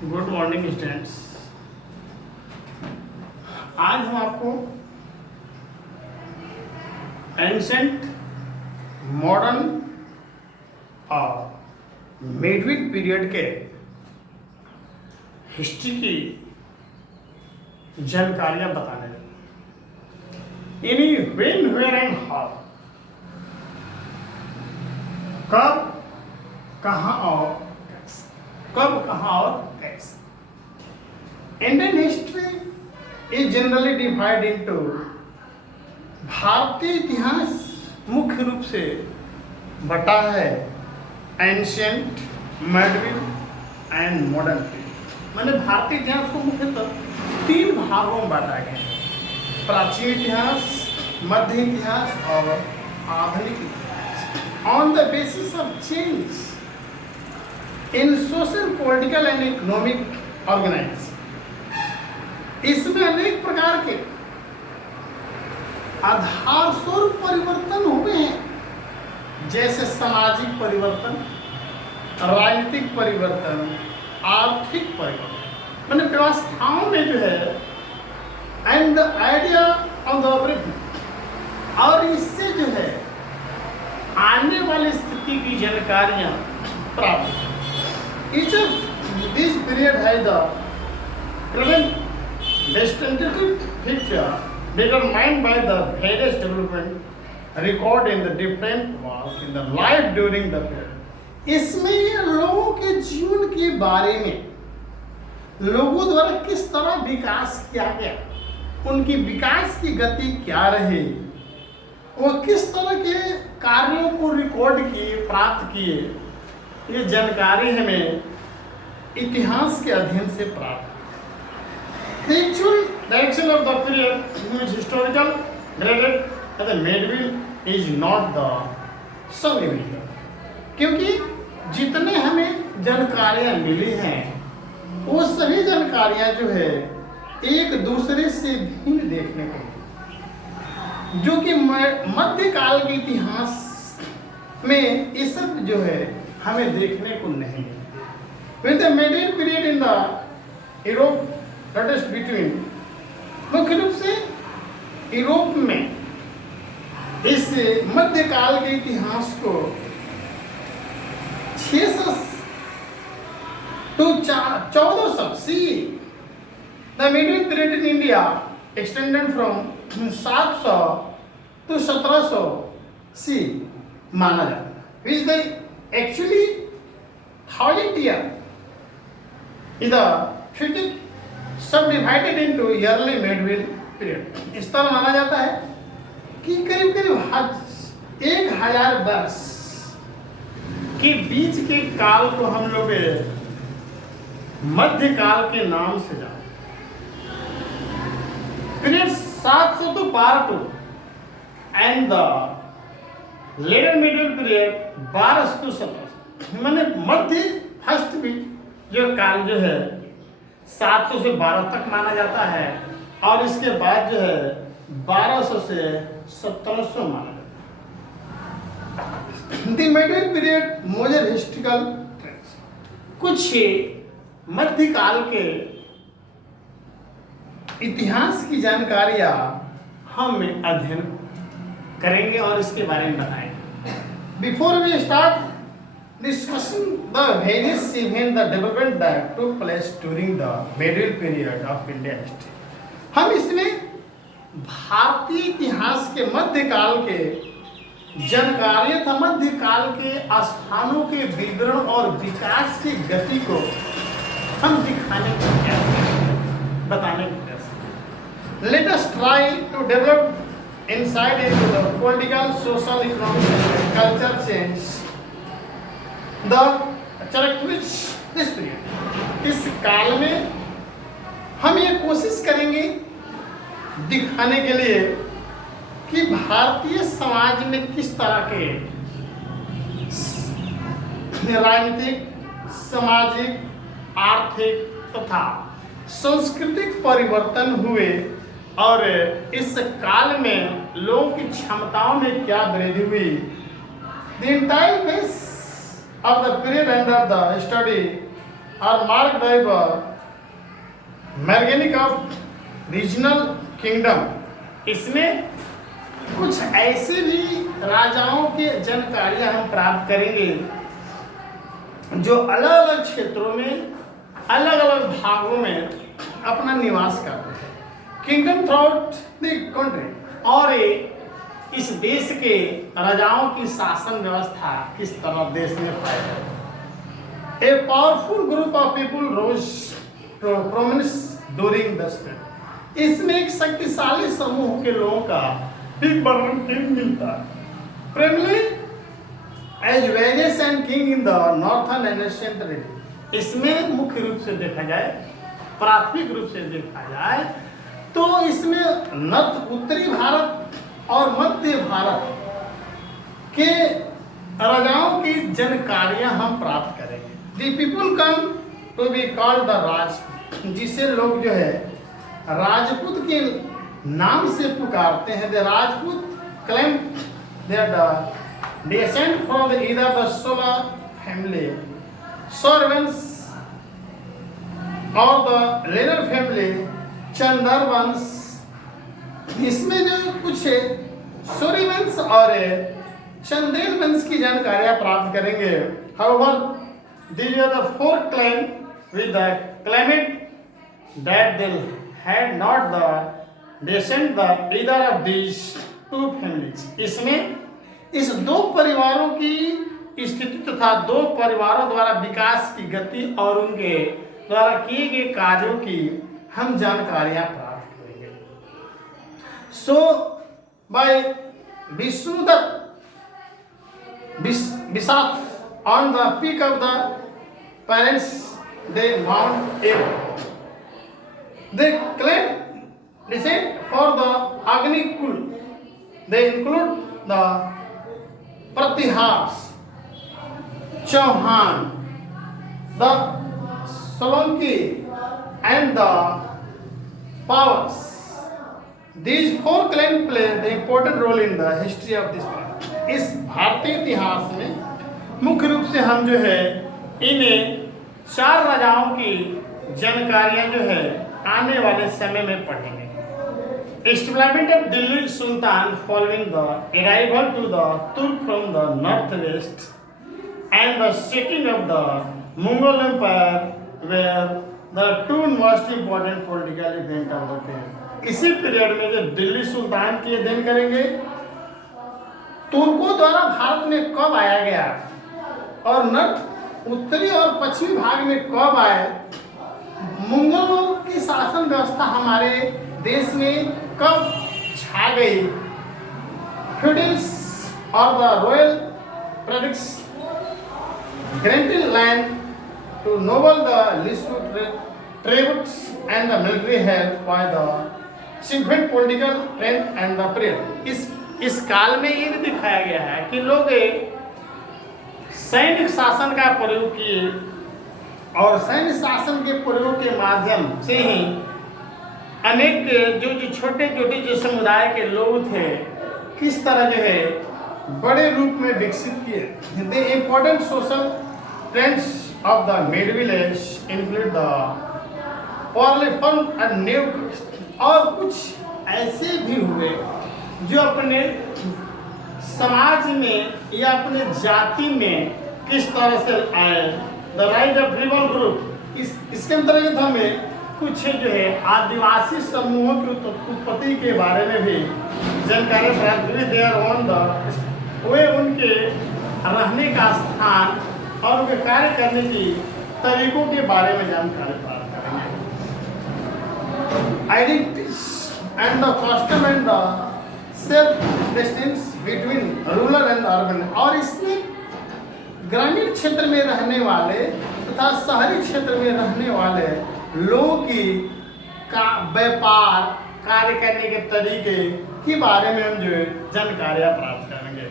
Good morning students. आज हम आपको एंसेंट, मॉडर्न और मिडविल पीरियड के हिस्ट्री की जानकारियां बताने लगे। इन्हीं व्हेन, वेयर एंड हाउ, कब, कहाँ और कैसे, कब, कहाँ और कैसे। Indian history is generally divide into, भारतीय इतिहास मुख्य रूप से बटा है एंशियंट, मिडविल एंड मॉडर्न पीरियड। मैंने भारतीय इतिहास को मुख्यतः 3 भागों में बांटा गया है: प्राचीन इतिहास, मध्य इतिहास और आधुनिक इतिहास। On the basis of change in social, political and economic organization, इसमें अनेक प्रकार के आधार स्वरूप परिवर्तन हुए हैं, जैसे सामाजिक परिवर्तन, राजनीतिक परिवर्तन, आर्थिक परिवर्तन, मैंने व्यवस्थाओं में जो है and the idea of the operating, और इससे जो है आने वाली स्थिति की जानकारियां प्राप्त। Each of these period has the present distinctive feature determined by the various development record in the different walks in the life during the period। इसमें ये लोगों के जीवन के बारे में लोगों द्वारा किस तरह विकास किया गया, उनकी विकास की गति क्या रही, वो किस तरह के कार्यों को रिकॉर्ड किए, प्राप्त किए, ये जानकारी हमें इतिहास के अध्ययन से प्राप्त। The actual direction of the period which historical graded as the medieval is not the sum-divisor, क्योंकि जितने हमें जानकारियां मिली हैं वो सभी जानकारियां जो है एक दूसरे से भिन्न देखने को मिली, जो कि मध्यकाल के इतिहास में ये सब जो है हमें देखने को नहीं मिली। With the medieval period in the Europe, that is between, मुख्य रूप से यूरोप में इस मध्यकाल के इतिहास को 600 to 1400 CE, the medieval period in India extended from 700 to 1700 CE माना जाता है, which they actually 1000 year is the future subdivided into yearly medieval period। इस तरह माना जाता है कि करीब करीब 1000 वर्ष के बीच के काल को हम लोग मध्यकाल के नाम से जानते हैं। Period 700 to 1200 and the later middle period 1200 to 1700, मैंने मध्य फर्स्ट भी जो काल जो है 700 से 12 तक माना जाता है, और इसके बाद जो है 1200 से 1700 माना जाता है। The middle period major historical trends, कुछ मध्यकाल के इतिहास की जानकारियां हम अध्ययन करेंगे और इसके बारे में बताएंगे। Before we start discussing the various events, the development that took place during the medieval period of Indian history, हम इसमें भारतीय इतिहास के मध्यकाल के जानकारियां था, मध्यकाल के स्थानों के विवरण और विकास की गति को हम दिखाने का प्रयास करेंगे, बताने का प्रयास करेंगे। Let us try to develop insight into the political, social, economic and cultural change the characteristics this period। इस काल में हम ये कोशिश करेंगे दिखाने के लिए कि भारतीय समाज में किस तरह के राजनीतिक, सामाजिक, आर्थिक तथा सांस्कृतिक परिवर्तन हुए, और इस काल में लोगों की क्षमताओं में क्या वृद्धि हुई। The entire phase of the period under the study are marked by the मैर्गेनिक ऑफ रीजनल किंगडम। इसमें कुछ ऐसे भी राजाओं के जानकारियां हम प्राप्त करेंगे जो अलग अलग क्षेत्रों में अलग अलग भागों में अपना निवास करते थे। किंगडम थ्रूआउट द कंट्री, और इस देश के राजाओं की शासन व्यवस्था किस तरह देश में पाई जाती। A powerful group of people rose prominence during the spring. इसमें एक शक्तिशाली समूह के लोगों का भी वर्णन मिलता है। Primarily age wages and king in the northern and Asian region. इसमें मुख्य रूप से देखा जाए, प्राथमिक रूप से देखा जाए तो इसमें नॉर्थ उत्तरी भारत और मध्य भारत के राजाओं की जानकारियां हम प्राप्त करेंगे। The people come to be called the Raj, जिसे लोग जो है राजपूत के नाम से पुकारते हैं। The Rajput claim that the descent from either the Sola family, Sorvans, or the later family, Chandar वंश। इसमें जो कुछ सूर्य वंश और चंदेल वंश की जानकारियां प्राप्त करेंगे। However, these are the four claim with the claimant that they had not the descent the either of these two families। इसमें इस दो परिवारों की स्थिति तथा दो परिवारों द्वारा विकास की गति और उनके द्वारा किए गए कार्यों की हम जानकारियां प्राप्त करेंगे। So by Vishnudatta Vishakh on the peak of the parents they mount ever, they claim descent for the Agnikul, they include the Pratihas, Chauhan, the Solanki and the Pavas. These four clans play the important role in the history of this planet। इस भारतीय इतिहास में मुख्य रूप से हम जो है इन चार राजाओं की जानकारियां जो है आने वाले समय में पढ़ेंगे। Establishment of Delhi Sultan following the arrival to the Turk from the northwest and the shaking of the Mughal Empire were the two most important political events of the period। इसी पीरियड में जो दिल्ली सुल्तान की अध्ययन करेंगे, तुर्कों द्वारा भारत में कब आया गया और नॉर्थ उत्तरी और पश्चिमी भाग में कब आए, मुगलों की शासन व्यवस्था हमारे देश में कब छा गई, फ्यूडल्स और the royal products granted land to noble the list tributes and the military help by the significant political trend and the period. इस काल में ये भी दिखाया गया है कि लोग सैनिक शासन का प्रयोग किए और सैन्य शासन के प्रयोग के माध्यम से ही अनेक जो छोटे छोटे जो समुदाय के लोग थे किस तरह जो है बड़े रूप में विकसित किए। The important social trends of the middle age include the पॉलिफन एंड न्यू, और कुछ ऐसे भी हुए जो अपने समाज में या अपने जाति में किस तरह से आए। The right of tribal group, इसके अंतर्गत हमें कुछ जो है आदिवासी समूहों की उत्पत्ति के बारे में भी जानकारी प्राप्त हुई। देयर ऑन द वे उनके रहने का स्थान और उनके कार्य करने की तरीकों के बारे में जानकारी प्राप्त करेंगे। Identities and the custom and the self distance between rural and urban, और इसमें ग्रामीण क्षेत्र में रहने वाले तथा शहरी क्षेत्र में रहने वाले लोगों की का व्यापार कार्य करने के तरीके के बारे में हम जो है जानकारियाँ प्राप्त करेंगे।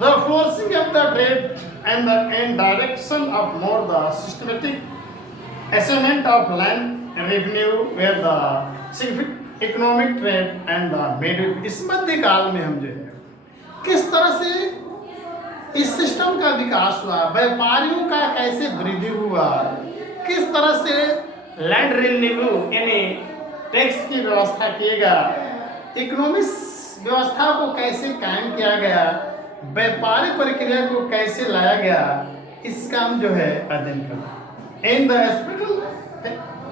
The flourishing of the trade and the end direction of more the systematic assessment of land revenue where the significant economic trade and the middle. इस मध्यकाल में हम जो है किस तरह से इस सिस्टम का विकास हुआ, व्यापारियों का कैसे वृद्धि हुआ, किस तरह से लैंड रेवेन्यू यानी टैक्स की व्यवस्था किएगा, इकोनॉमिक्स व्यवस्था को कैसे कायम किया गया, व्यापारिक प्रक्रिया को कैसे लाया गया, इसका हम जो है अध्ययन करना। In the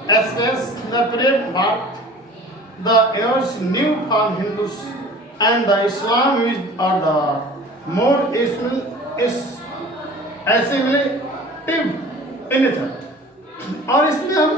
aspects the period marked the eras new for Hindus and the Islam are the more assimilative in nature। और इसमें हम